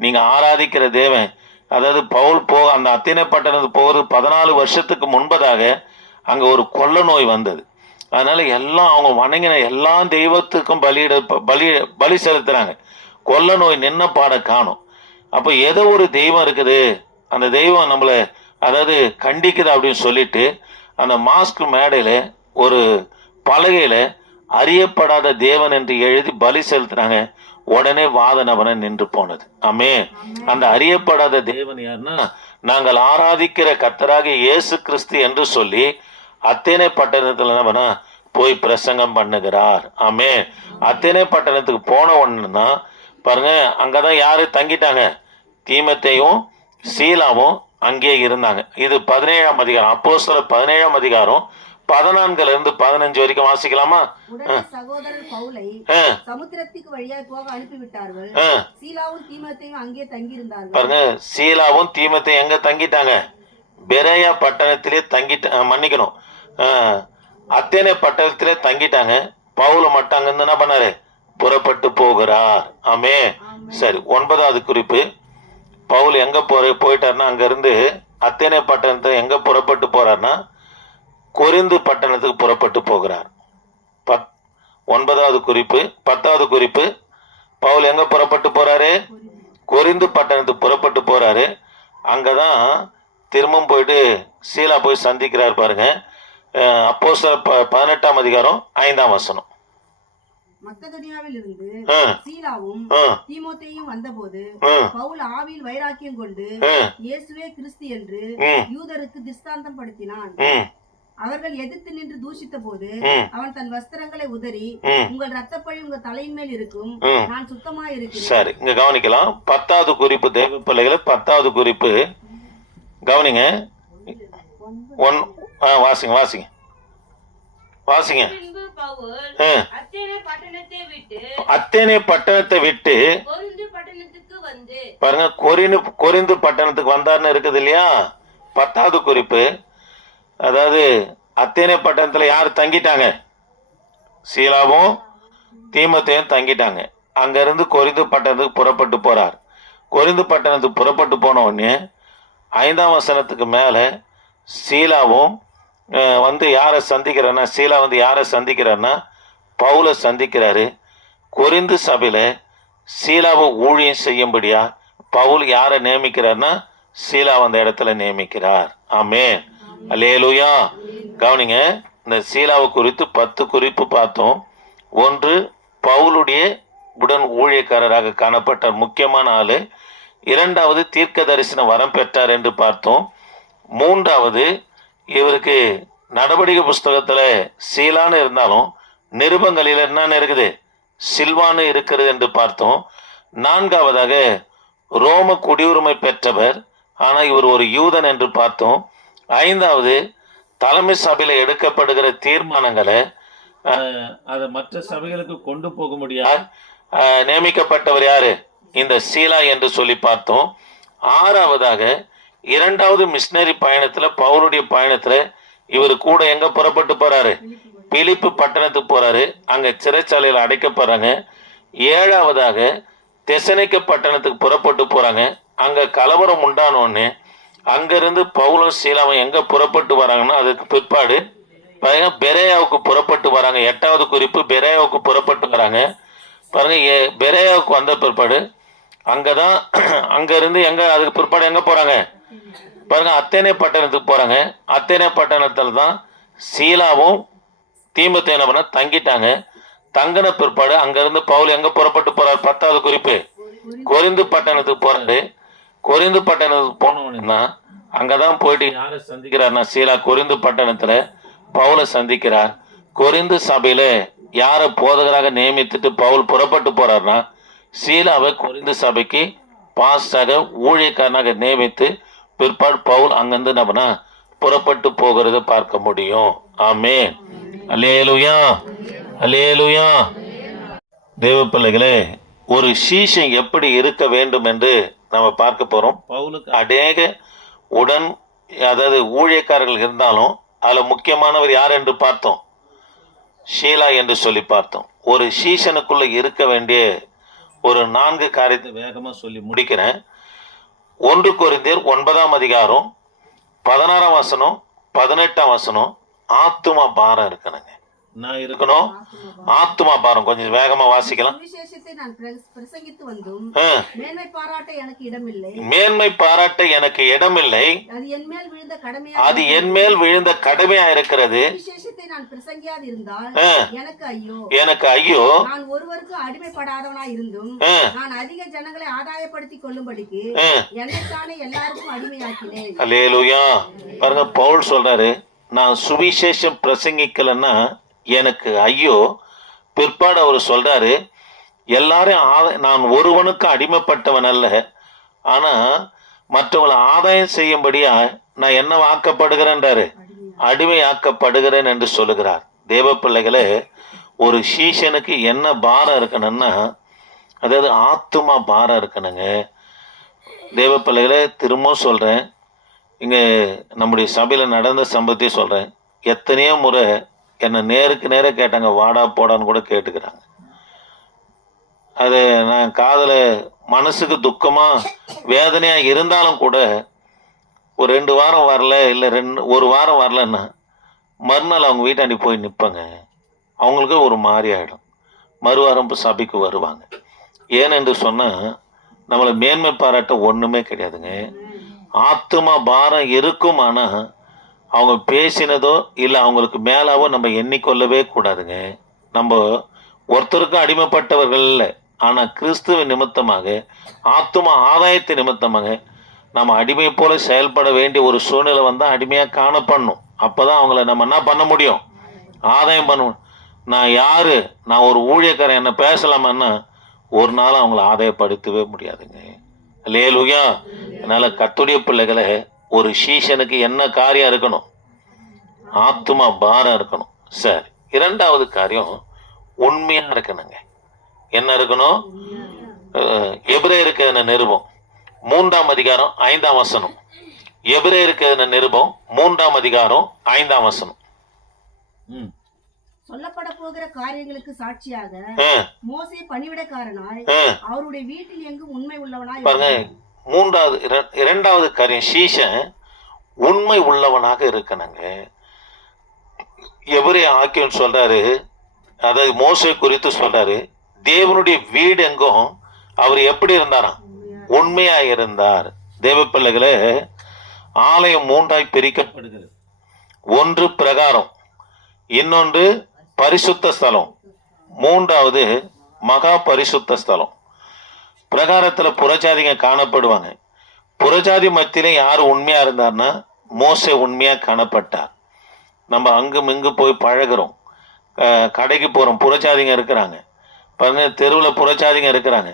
நீங்க ஆராதிக்கிற தேவன், அதாவது பவுல் அந்த அத்தேனே பட்டணத்துக்கு போகிறது 14 வருஷத்துக்கு முன்பதாக அங்க ஒரு கொள்ள நோய் வந்தது. அதனால எல்லாம் அவங்க வணங்கின எல்லா தெய்வத்துக்கும் பலி செலுத்துறாங்க. கொள்ள நோய் நின்ன பாட காணும். அப்போ ஏதோ ஒரு தெய்வம் இருக்குது, அந்த தெய்வம் நம்மளை அதாவது கண்டிக்குது அப்படின்னு சொல்லிட்டு அந்த மாஸ்க் மேடையில ஒரு பலகையில அறியப்படாத தேவன் என்று எழுதி பலி செலுத்துறாங்க. உடனே வாதனவன நின்று போனது. ஆமே. அந்த அறியப்படாத தேவன் யாருன்னா நாங்கள் ஆராதிக்கிற கர்த்தராகிய இயேசு கிறிஸ்து என்று சொல்லி அத்தேனே பட்டணத்துல போய் பிரசங்கம் பண்ணுகிறார். ஆமே. அத்தேனே பட்டணத்துக்கு போன உடனே பாருங்க, அங்கதான் யாரு தங்கிட்டாங்க? தீமோத்தேயும் சீலாவும் அங்கே இருந்தாங்க. இது 17ஆம் அதிகாரம், அப்போஸ்தலர் 17ஆம் அதிகாரம் 14ல இருந்து 15 வரைக்கும் வாசிக்கலாமா? சகோதரர் பவுலை சமுத்திரத்துக்கு வழியாய் போக அனுப்பிவிட்டார்கள். சீலாவும் தீமோத்தேயும் அங்கே தங்கி இருந்தார்கள். பாருங்க, சீலாவும் தீமோத்தேயும் எங்க தங்கிட்டாங்க? பெரேயா பட்டணத்திலே மன்னிக்கணும், அத்தேனே பட்டணத்திலே தங்கிட்டாங்க. பவுல் மட்டும் அங்கிருந்து என்ன பண்ணாரு? புறப்பட்டு போகிறார். ஆமே. சரி, 9வது குறிப்பு, பவுல் எங்கே போயிட்டாருன்னா அங்கேருந்து அத்தேனே பட்டணத்தை எங்கே புறப்பட்டு போகிறார்னா கொரிந்து பட்டணத்துக்கு புறப்பட்டு போகிறார். 9வது குறிப்பு. 10வது குறிப்பு, பவுல் எங்கே புறப்பட்டு போகிறாரு? கொரிந்து பட்டணத்துக்கு புறப்பட்டு போகிறாரு. அங்கே தான் திரும்பவும் போயிட்டு சீலா போய் சந்திக்கிறார் பாருங்க. அப்போஸ்தலர் 18ஆம் அதிகாரம் 5ஆம் வசனம். மக்கெதோனியாவில் இருந்து சீலாவும் தீமோத்தேயும் வந்தபோது பவுல் ஆவியில் வைராக்கியம் கொண்டு இயேசுவே கிறிஸ்து என்று யூதருக்கு திஷ்டாந்தம் படுத்தினான். அவர்கள் எதிர்த்து நின்று தூஷித்த போது அவன் தன் வஸ்திரங்களை உதறி, உங்கள் ரத்தப்பழி உங்கள் தலையின் மேல் இருக்கும், நான் சுத்தமா இருக்கிறேன். சரி, இங்க கவனிக்கலாம். 10வது குறிப்பு, தேவ பிள்ளைகளை 10வது குறிப்பு கவனிங்க. வாசிங்க வாசிங்க வாசிங்க. அத்தேனே பட்டணத்தை விட்டு பாருங்க, கொரிந்து பட்டணத்துக்கு வந்தார்னு இருக்குது இல்லையா? 10வது குறிப்பு. அதாவது அத்தேனே பட்டணத்துல யார் தங்கிட்டாங்க? சீலாவும் தீமோத்தேயும் தங்கிட்டாங்க. அங்க இருந்து கொரிந்து பட்டணத்துக்கு புறப்பட்டு போறார். கொரிந்து பட்டணத்துக்கு புறப்பட்டு போன உடனே 5ஆம் வசனத்துக்கு மேல சீலாவும் வந்து யாரை சந்திக்கிறார்னா, சீலா வந்து யாரை சந்திக்கிறார்னா பவுலை சந்திக்கிறாரு. கொரிந்து சபையில சீலாவை ஊழியம் செய்யும்படியா பவுல் யாரை நியமிக்கிறார்னா சீலா அந்த இடத்துல நியமிக்கிறார். ஆமென், அல்லேலூயா. கவனிங்க, இந்த சீலாவை குறித்து 10 குறிப்பு பார்த்தோம். 1, பவுலுடைய உடன் ஊழியக்காரராக காணப்பட்ட முக்கியமான ஆளு. 2வது, தீர்க்க தரிசன வரம் பெற்றார் என்று பார்த்தோம். 3வது, இவருக்கு நடவடிக்கை புஸ்தகத்துல சீலான்னு இருந்தாலும் நிருபங்களில் என்னன்னு இருக்குது? சில்வான்னு இருக்கிறது என்று பார்த்தோம். 4வதாக, ரோம குடியுரிமை பெற்றவர், ஆனா இவர் ஒரு யூதன் என்று பார்த்தோம். 5வது, தலைமை சபையில எடுக்கப்படுகிற தீர்மானங்களை அதை மற்ற சபைகளுக்கு கொண்டு போக முடியாது நியமிக்கப்பட்டவர் யாரு? இந்த சீலா என்று சொல்லி பார்த்தோம். 6வதாக, 2வது மிஷினரி பயணத்துல, பவுலுடைய பயணத்துல இவர் கூட எங்க புறப்பட்டு போறாரு? பிலிப்பு பட்டணத்துக்கு போறாரு. அங்க சிறைச்சாலையில் அடைக்கப்படுறாங்க. 7வதாக, தெசனிக்க பட்டணத்துக்கு புறப்பட்டு போறாங்க. அங்க கலவரம் உண்டானோன்னு அங்கிருந்து பவுலும் சீலாவும் எங்க புறப்பட்டு வராங்கன்னா அதுக்கு பிற்பாடு பாருங்க பெரேயாவுக்கு புறப்பட்டு வராங்க. 8வது குறிப்பு, பெரேயாவுக்கு புறப்பட்டு வராங்க பாருங்க. பெரேயாவுக்கு வந்த பிற்பாடு அங்கதான் அங்கிருந்து எங்க அதுக்கு பிற்பாடு எங்க போறாங்க பாருங்க? அத்தேனே பட்டணத்துக்கு போறாங்க. அத்தேனே பட்டணத்துல தான் சீலாவும் தீமோத்தேயும் தங்கிட்டாங்க. தங்கின பிற்பாடு அங்கிருந்து பவுல் எங்க புறப்பட்டு போறாரு? 10வது குறிப்பு, கொரிந்து பட்டணத்துக்கு போறாரு. கொரிந்து பட்டணத்துக்கு போனோம்னா அங்கதான் போயிட்டு யாரை சந்திக்கிறார்னா சீலா கொரிந்து பட்டணத்துல பவுலை சந்திக்கிறார். கொரிந்து சபையில யாரை போதகராக நியமித்துட்டு பவுல் புறப்பட்டு போறாருன்னா சீலாவை கொரிந்து சபைக்கு பாஸ்டாக ஊழியக்காரனாக நியமித்து பிற்பாடு பவுல் அங்கிருந்து நம்ம புறப்பட்டு போகிறத பார்க்க முடியும். ஆமென், அல்லேலூயா, அல்லேலூயா. தேவ பிள்ளைகளே, ஒரு சீஷன் எப்படி இருக்க வேண்டும் என்று நம்ம பார்க்க போறோம். பவுலுக்கு அநேக உடன் அதாவது ஊழியக்காரர்கள் இருந்தாலும் அதுல முக்கியமானவர் யார் என்று பார்த்தோம்? ஷீலா என்று சொல்லி பார்த்தோம். ஒரு சீஷனுக்குள்ள இருக்க வேண்டிய ஒரு 4 காரியத்தை வேகமா சொல்லி முடிக்கிறேன். 1 கொரிந்தியர் 9ஆம் அதிகாரம் 16ஆம் வசனம் 18ஆம் வசனம், ஆத்துமா பாரம் இருக்கணுங்க. நான் இருக்கணும், ஆத்துமா பாரம். கொஞ்சம் வேகமா வாசிக்கலாம். சுவிசேஷத்தை நான் பிரசங்கித்து வந்தும் மேன்மை பாராட்ட எனக்கு இடமில்லை. மேன்மை பாராட்ட எனக்கு இடமில்லை. அது என் மேல் விழுந்த கடமையா, அது என் மேல் விழுந்த கடமையா இருக்கிறது. சுவிசேஷத்தை நான் பிரசங்கியாது இருந்தால் எனக்கு ஐயோ, எனக்கு ஐயோ. நான் ஒருவருக்கு அடிமைப்படாதவனாய் இருந்தும் நான் அதிக ஜனங்களை ஆதாயப்படுத்திக் கொள்ளும்படிக்கு என்னைத்தானே எல்லாருக்கும் அடிமையாக்கினேன். அல்லேலூயா. பாருங்க, பவுல் சொல்றாரு, நான் சுவிசேஷம் பிரசங்கிக்கலன்னா எனக்கு ஐயோ. பிற்பாடு அவர் சொல்றாரு, எல்லாரும் நான் ஒருவனுக்கு அடிமைப்பட்டவன் அல்ல, ஆனா மற்றவங்களை ஆதாயம் செய்யும்படியா நான் என்ன ஆக்கப்படுகிறேன்றாரு? அடிமை ஆக்கப்படுகிறேன் என்று சொல்லுகிறார். தேவ பிள்ளைகளே, ஒரு சீஷனுக்கு என்ன பாரம் இருக்கணும்னா அதாவது ஆத்துமா பாரம் இருக்கணுங்க. தேவ பிள்ளைகளே, திரும்பவும் சொல்றேன், இங்க நம்முடைய சபையில நடந்த சம்பவத்தையும் சொல்றேன். எத்தனையோ முறை என்னை நேருக்கு நேர கேட்டாங்க, வாடா போடான்னு கூட கேட்டுக்கிறாங்க. அது நான் காதில் மனசுக்கு துக்கமா வேதனையா இருந்தாலும் கூட ஒரு 2 வாரம் வரல, இல்லை ஒரு வாரம் வரலன்னா மறுநாள் அவங்க வீட்டாண்டி போய் நிற்பாங்க. அவங்களுக்கு ஒரு மாதிரி ஆகிடும். மறுவாரம் சபைக்கு வருவாங்க. ஏனென்று சொன்னால் நம்மளை மேன்மை பாராட்ட ஒன்றுமே கிடையாதுங்க. ஆத்துமா பாரம் இருக்கும். ஆனால் அவங்க பேசினதோ இல்லை அவங்களுக்கு மேலாவோ நம்ம எண்ணிக்கொள்ளவே கூடாதுங்க. நம்ம ஒருத்தருக்கும் அடிமைப்பட்டவர்கள் இல்லை. ஆனால் கிறிஸ்துவ நிமித்தமாக, ஆத்துமா ஆதாயத்தை நிமித்தமாக நம்ம அடிமை போல செயல்பட வேண்டிய ஒரு சூழ்நிலை வந்தால் அடிமையாக காணப்படணும். அப்போ தான் அவங்கள நம்ம என்ன பண்ண முடியும்? ஆதாயம் பண்ணணும். நான் யார், நான் ஒரு ஊழியக்காரன், என்ன பேசலாமன்னா ஒரு நாள் அவங்கள ஆதாயப்படுத்தவே முடியாதுங்க. அல்லேலூயா. அதனால் கர்த்தருடைய பிள்ளைகளை, ஒரு சீஷனுக்கு என்ன காரியம் இருக்கணும்? ஆத்துமா பாரம் இருக்கணும். சரி, 2வது காரியம் உண்மையாக இருக்கணுங்க. என்ன இருக்கணும்? எபிரேயருக்கு நிருபம் 3ஆம் அதிகாரம் 5ஆம் வசனம். எபிரேயருக்கு நிருபம் 3ஆம் அதிகாரம் 5ஆம் வசனம். சொல்லப்பட போகிற காரியங்களுக்கு சாட்சியாக மோசே பணிவிடைக்காரனாய் அவருடைய வீட்டில் எங்கும் உண்மை உள்ளவனாய் பாருங்க. 2வது காரியம், சீஷன் உண்மை உள்ளவனாக இருக்கணுங்க. எபிரேய ஆக்கியோன் சொல்றாரு, அதாவது மோசே குறித்து சொல்றாரு, தேவனுடைய வீடு எங்கும் அவர் எப்படி இருந்தாராம்? உண்மையா இருந்தார். தேவ பிள்ளைகளே, ஆலயம் 3ஆய் பிரிக்கப்படுகிறது. ஒன்று பிரகாரம், இன்னொன்று பரிசுத்த ஸ்தலம், 3வது மகா பரிசுத்த ஸ்தலம். பிரகாரத்தில் புறஜாதிங்க காணப்படுவாங்க. புறஜாதி மத்தியிலே யார் உண்மையா இருந்தார்னா மோசே உண்மையா காணப்பட்டார். நம்ம அங்கும் இங்கு போய் பழகிறோம், கடைக்கு போகிறோம், புறஜாதிங்க இருக்கிறாங்க. பாருங்க, தெருவில் புறஜாதிங்க இருக்கிறாங்க,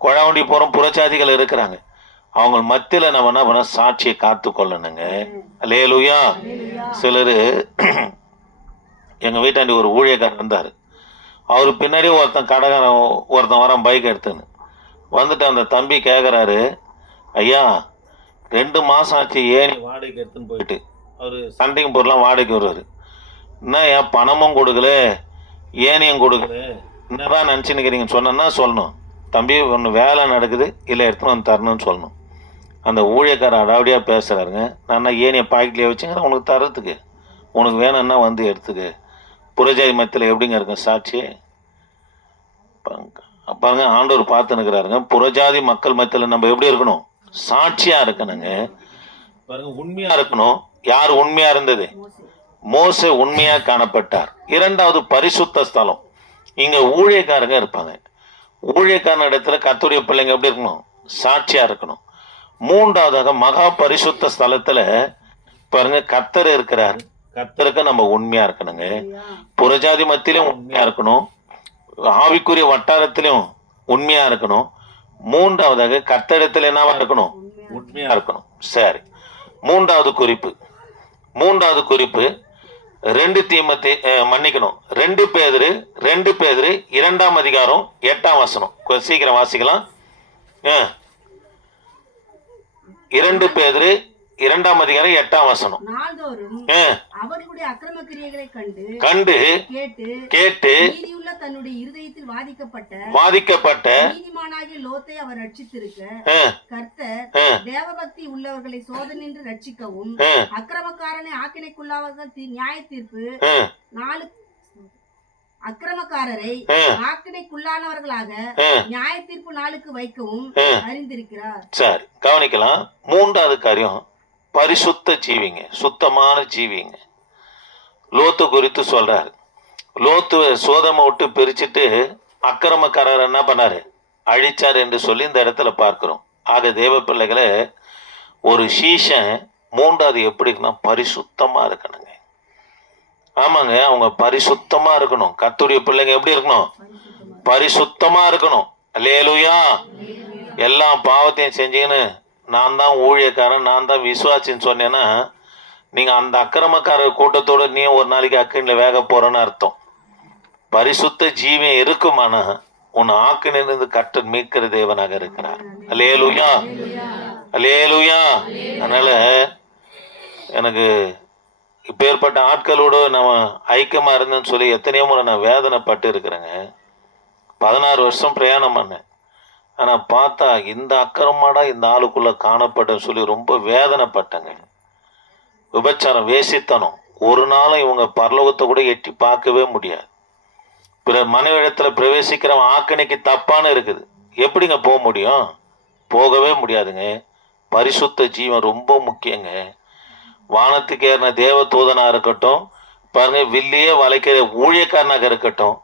குழாவண்டி போகிறோம், புறஜாதிகள் இருக்கிறாங்க. அவங்க மத்தியில் நம்ம என்ன பண்ண? சாட்சியை காத்து கொள்ளணுங்க. அல்லேலூயா. சிலர் எங்கள் வீட்டாண்டி ஒரு ஊழியக்காரர் வந்தார். அவர் பின்னாடி ஒருத்தன் வரான் பைக் எடுத்துன்னு வந்துட்டு அந்த தம்பி கேட்குறாரு, ஐயா 2 மாதம் ஆச்சு ஏன் வாடகைக்கு எடுத்துன்னு போயிட்டு. அவர் சண்டைக்கும் பொருளாம் வாடகைக்கு வருவார். என்ன ஏன் பணமும் கொடுக்கல, ஏனியும் கொடுக்கல, என்னதான் நினச்சின்னுக்கிறீங்கன்னு சொன்னா சொல்லணும். தம்பி ஒன்று வேலை நடக்குது, இல்லை எடுத்துன்னு வந்து தரணும்னு சொல்லணும். அந்த ஊழியக்காரர் அடாவடியாக பேசுகிறாருங்க. நான் ஏனியை பாக்கெட்லேயே வச்சுங்கிறேன், உனக்கு தரத்துக்கு, உனக்கு வேணும்னா வந்து எடுத்துக்கு. புறஜாதி மத்தியில் எப்படிங்க இருக்கும் சாட்சி? பாருங்க, ஆண்டவர் பார்த்துன்னுக்கிறாருங்க. புறஜாதி மக்கள் மத்தியில் நம்ம எப்படி இருக்கணும்? சாட்சியாக இருக்கணுங்க. பாருங்க, உண்மையாக இருக்கணும். யார் உண்மையாக இருந்தது? மோசே உண்மையாக காணப்பட்டார். 2வது பரிசுத்த ஸ்தலம். இங்கே ஊழியக்காரங்க இருப்பாங்க. ஊழியக்காரன் இடத்துல கர்த்தருடைய பிள்ளைங்க எப்படி இருக்கணும்? சாட்சியாக இருக்கணும். 3வதாக மகா பரிசுத்த ஸ்தலத்தில் பாருங்க, கர்த்தர் இருக்கிறார். கர்த்தருக்கு நம்ம உண்மையாக இருக்கணுங்க. புறஜாதி மத்தியிலும் உண்மையாக இருக்கணும், ஆவிக்குரிய வட்டாரத்திலும் உண்மையாக இருக்கணும். 3வதாக கர்த்தரிடத்தில் என்னவா இருக்கணும்? உண்மையாக இருக்கணும். சரி, 3வது குறிப்பு 2 தீமோத்தேயு 2 பேதுரு 2ஆம் அதிகாரம் 8ஆம் வசனம். கொஞ்சம் சீக்கிரம் வாசிக்கலாம். 2 பேதுரு 2ஆம் அதிகாரம் 8ஆம் வசனம். நாள்தோறும் அவர்களுடைய அக்கிரம கிரியைகளை கண்டு கேட்டு நீதியுள்ள தன்னுடைய இருதயத்தில் வாதிக்கப்பட்ட நீதிமானாகிய லோத்தை அவர் ரட்சித்திருக்க கர்த்தர் தேவபக்தி உள்ளவர்களை சோதனையின்றி ரட்சிக்கவும் அக்கிரமக்காரனை ஆக்கினைக்குள்ளாவர்கள் நியாய தீர்ப்பு 4 அக்கிரமக்காரரை ஆக்கினைக்குள்ளானவர்களாக நியாய தீர்ப்பு நாளுக்கு வைக்கவும் அறிந்திருக்கிறார். சரி, கவனிக்கலாம். 3வது காரியம் பரிசுத்த ஜீவிங்க, சுத்தமான ஜீவிங்க. லோத்து குறித்து சொல்றாரு. லோத்து சோதமை விட்டு பிரிச்சுட்டு அக்கிரமக்காரர் என்ன பண்ணாரு? அழிச்சார் என்று சொல்லி இந்த இடத்துல பார்க்கிறோம். ஆக தேவ பிள்ளைகளை, ஒரு சீஷன் 3வது எப்படி இருக்குன்னா பரிசுத்தமா இருக்கணுங்க. ஆமாங்க, அவங்க பரிசுத்தமா இருக்கணும். கர்த்தருடைய பிள்ளைங்க எப்படி இருக்கணும்? பரிசுத்தமா இருக்கணும். அல்லேலூயா. எல்லா பாவத்தையும் செஞ்சீங்கன்னு நான் தான் ஊழியக்காரன், நான் தான் விசுவாசின்னு சொன்னேன்னா நீங்கள் அந்த அக்கிரமக்காரர் கூட்டத்தோடு நீ ஒரு நாளைக்கு அக்கினில் வேக போகிறேன்னு அர்த்தம். பரிசுத்த ஜீவன் இருக்குமானா உன் ஆக்கினிலிருந்து கர்த்தர் மீட்கிற தேவனாக இருக்கிறார். அல்லேலூயா, அல்லேலூயா. அதனால் எனக்கு இப்பேற்பட்ட ஆட்களோடு நம்ம ஐக்கியமாக இருந்தேன்னு சொல்லி எத்தனையோ முறை நான் வேதனைப்பட்டு இருக்கிறேங்க. 16 வருஷம் பிரயாணம் பண்ணேன். ஆனால் பார்த்தா இந்த அக்கிரமாடா இந்த ஆளுக்குள்ளே காணப்பட்டன்னு சொல்லி ரொம்ப வேதனைப்பட்டங்க. விபச்சாரம், வேசித்தனம், ஒரு நாளும் இவங்க பரலோகத்தை கூட எட்டி பார்க்கவே முடியாது. மனைவிடத்தில் பிரவேசிக்கிறவன் ஆக்கணிக்கு தப்பான்னு இருக்குது. எப்படிங்க போக முடியும்? போகவே முடியாதுங்க. பரிசுத்த ஜீவன் ரொம்ப முக்கியங்க. வானத்துக்கு ஏறின தேவ தூதனாக இருக்கட்டும், பாருங்க, வில்லியே வளைக்கிற ஊழியக்காரனாக இருக்கட்டும்,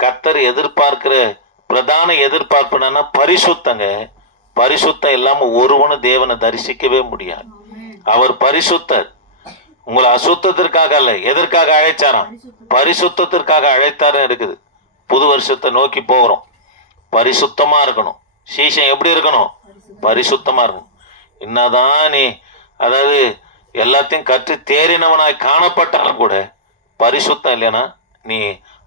கர்த்தர் எதிர்பார்க்கிற பிரதான எதிர்பார்ப்பு என்னன்னா பரிசுத்தங்க. பரிசுத்தம் இல்லாம ஒருவனும் தேவனை தரிசிக்கவே முடியாது. அவர் பரிசுத்தர். உங்களை அசுத்தத்திற்காக அல்ல, எதற்காக அழைச்சாராம்? பரிசுத்தத்திற்காக அழைத்தாரு இருக்குது. புது வருஷத்தை நோக்கி போகிறோம். பரிசுத்தமா இருக்கணும். சீசன் எப்படி இருக்கணும்? பரிசுத்தமா இருக்கணும். என்னதான் நீ அதாவது எல்லாத்தையும் கற்று தேறினவனாய் காணப்பட்டாலும் கூட பரிசுத்தம் இல்லைன்னா நீ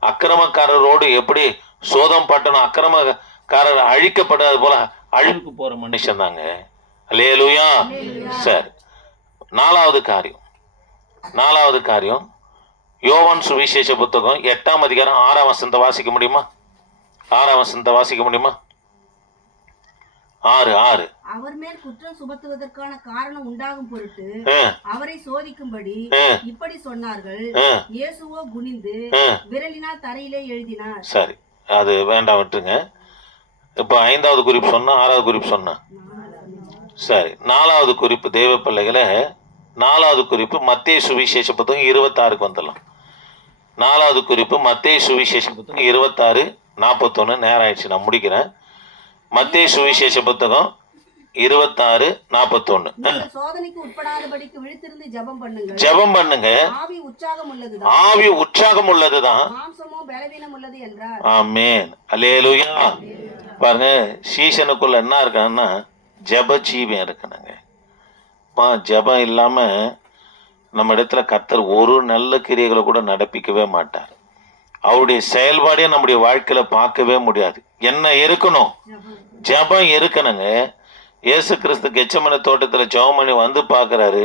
அக்கிரமக்காரரோடு எப்படி சோதம் பட்டணும், அக்கிரமக்காரர் அழிக்கப்படாது போல அழிவுக்கு போற மனுஷன் தாங்க. அல்லேலூயா. சரி, நாலாவது காரியம் யோவான் சுவிசேஷ புத்தகம் 8ஆம் அதிகாரம் 6ஆம் வசனத்தை வாசிக்க முடியுமா? 6ஆம் வசனத்தை வாசிக்க முடியுமா? 6 அவர் மேல் குற்றம் சுமத்துவதற்கான காரணம் உண்டாகும் பொருட்டு அவரை சோதிக்கும்படி இப்படி சொன்னார்கள். இயேசுவோ குனிந்து விரலினால் தரையிலே எழுதினார். சரி, அது வேண்டாம், விட்டுருங்க. இப்போ 5வது குறிப்பு சொன்னா, 6வது குறிப்பு சொன்னா. சரி, 4வது குறிப்பு தேவ பிள்ளைகளை, 4வது குறிப்பு மத்தேயு சுவிசேஷ புத்தகம் 26க்கு வந்துடலாம். 4வது குறிப்பு மத்தேயு சுவிசேஷ புத்தகம் 26:41. நேரம் ஆயிடுச்சு, நான் முடிக்கிறேன். மத்தேயு சுவிசேஷ புத்தகம் 26:41. சோதனைக்கு உட்படாதபடிக்கு விழித்திருந்து ஜெபம் பண்ணுங்க. ஆவி உற்சாகம் உள்ளதுதான், மாம்சமோ பலவீனம் உள்ளது என்றார். ஆமென். அல்லேலூயா. பாருங்க, சீசனுக்குள்ள என்ன இருக்கான்னா ஜெப ஜீவன் இருக்கணுங்க. ஜெபம் இல்லாம நம்ம இடத்துல கர்த்தர் ஒரு நல்ல கிரியைகளை கூட நடப்பிக்கவே மாட்டார். அவருடைய செயல்பாடே நம்முடைய வாழ்க்கையில பார்க்கவே முடியாது. என்ன இருக்கணும்? ஜெபம் இருக்கணுங்க. இயேசு கிறிஸ்து கெச்சமனே தோட்டத்துல ஜெபம் பண்ணி வந்து பார்க்கறாரு.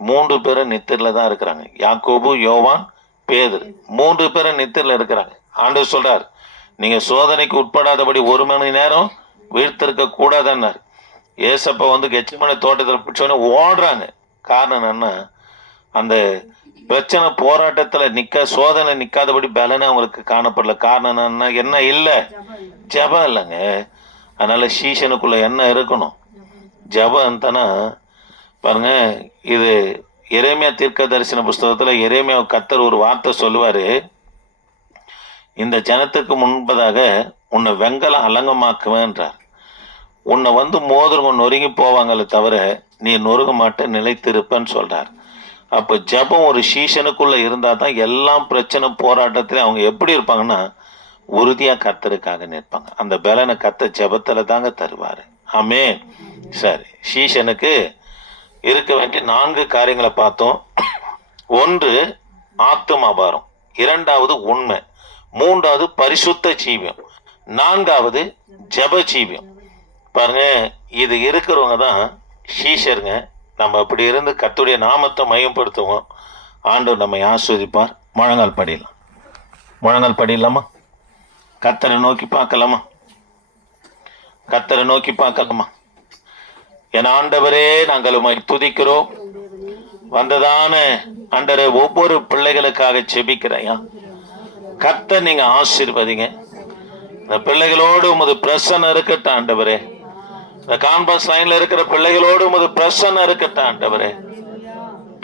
3 பேரும் நித்திரையில தான் இருக்கிறாங்க. யாக்கோபு, யோவான், பேதுரு, 3 பேரும் நித்திரையில இருக்கிறாங்க. ஆண்டவர் சொல்றார், நீங்க சோதனைக்கு உட்படாதபடி 1 மணி நேரம் வீழ்த்திருக்க கூடாதுன்னாரு. ஏசப்பா வந்து கெச்சமனே தோட்டத்தில் பிடிச்சோடனே ஓடுறாங்க. காரணம் என்னன்னா, அந்த பிரச்சனை போராட்டத்தில் சோதனை நிற்காதபடி பலனை அவங்களுக்கு காணப்படல. காரணம் என்ன இல்லை? ஜெபம் இல்லைங்க. அதனால சீசனுக்குள்ள என்ன இருக்கணும்? ஜெபம் தானே. பாருங்க, இது எரேமியா தீர்க்க தரிசன புஸ்தகத்தில் எரேமியா கர்த்தர் ஒரு வார்த்தை சொல்லுவாரு. இந்த ஜனத்துக்கு முன்பதாக உன்னை வெங்கல அலங்கமாக்குவேன்றார். உன்னை வந்து மோதிரங்க நொறுங்கி போவாங்களே தவிர நீ நொறுங்க மாட்ட, நிலைத்திருப்பேன்னு சொல்றார். அப்போ ஜெபம் ஒரு சீசனுக்குள்ள இருந்தால் தான் எல்லா பிரச்சனை போராட்டத்திலையும் அவங்க எப்படி இருப்பாங்கன்னா உறுதியாக கர்த்தருக்காக நிற்பாங்க. அந்த பலனை கர்த்தர் ஜெபத்தில் தாங்க தருவார். ஆமென். சரி, சீசனுக்கு இருக்க வேண்டிய 4 காரியங்களை பார்த்தோம். 1 ஆத்துமாபாரம், 2வது உண்மை, 3வது பரிசுத்த ஜீவியம், 4வது ஜெப ஜீவியம். பாருங்க, இது இருக்கிறவங்க தான் சீஷருங்க. நம்ம அப்படி இருந்து கர்த்தருடைய நாமத்தை மையப்படுத்துவோம். ஆண்டவர் நம்மை ஆஸ்வதிப்பார். முழங்கால் படிடலாமா? கர்த்தரை நோக்கி பார்க்கலாமா? என் ஆண்டவரே, நாங்கள் உம்மை துதிக்கிறோம். வந்ததான ஆண்டவரே, ஒவ்வொரு பிள்ளைகளுக்காக ஜெபிக்கிறேன். கர்த்தர் நீங்க ஆசீர்வதிங்க. இந்த பிள்ளைகளோடு உமது பிரசன்னம் இருக்கட்டும் ஆண்டவரே. இந்த கான்பஸ் லைன்ல இருக்கிற பிள்ளைகளோடு உமது பிரசன்னம் இருக்கட்டும் ஆண்டவரே.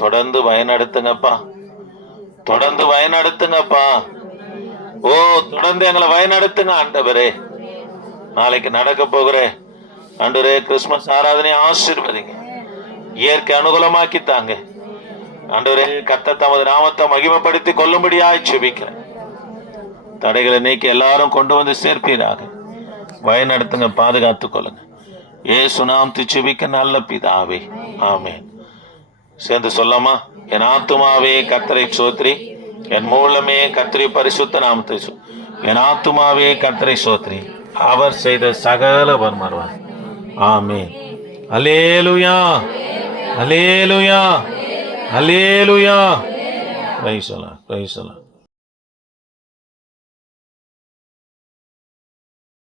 தொடர்ந்து வழிநடத்துங்கப்பா. தொடர்ந்து எங்களை வழிநடத்துங்க ஆண்டவரே. நாளைக்கு நடக்க போகிற ஆண்டவரே கிறிஸ்துமஸ் ஆராதனை ஆசீர்வதிங்க. இயற்கை அனுகூலமாக்கி தாங்க ஆண்டவரே. கர்த்தர் தமது நாமத்தை மகிமைப்படுத்தி கொள்ளும்படியாய் ஜெபிக்கிறேன். தடைகளை நீக்கி எல்லாரும் கொண்டு வந்து சேர்ப்பீராக. வழிநடத்துங்க, பாதுகாத்துக் கொள்ளுங்க. இயேசு நாமத்தை ஜெபிக்க நல்ல பிதாவே, ஆமென். சேர்ந்து சொல்லாமா? என் ஆத்துமாவே கர்த்தரை ஸ்தோத்திரி, என் மூலமே கர்த்தரை பரிசுத்த நாமத்தை என் ஆத்துமாவே கர்த்தரை ஸ்தோத்திரி, அவர் செய்த சகல வர்மர்வார். Amen. Hallelujah, hallelujah, hallelujah. Praise the lord, praise the Lord.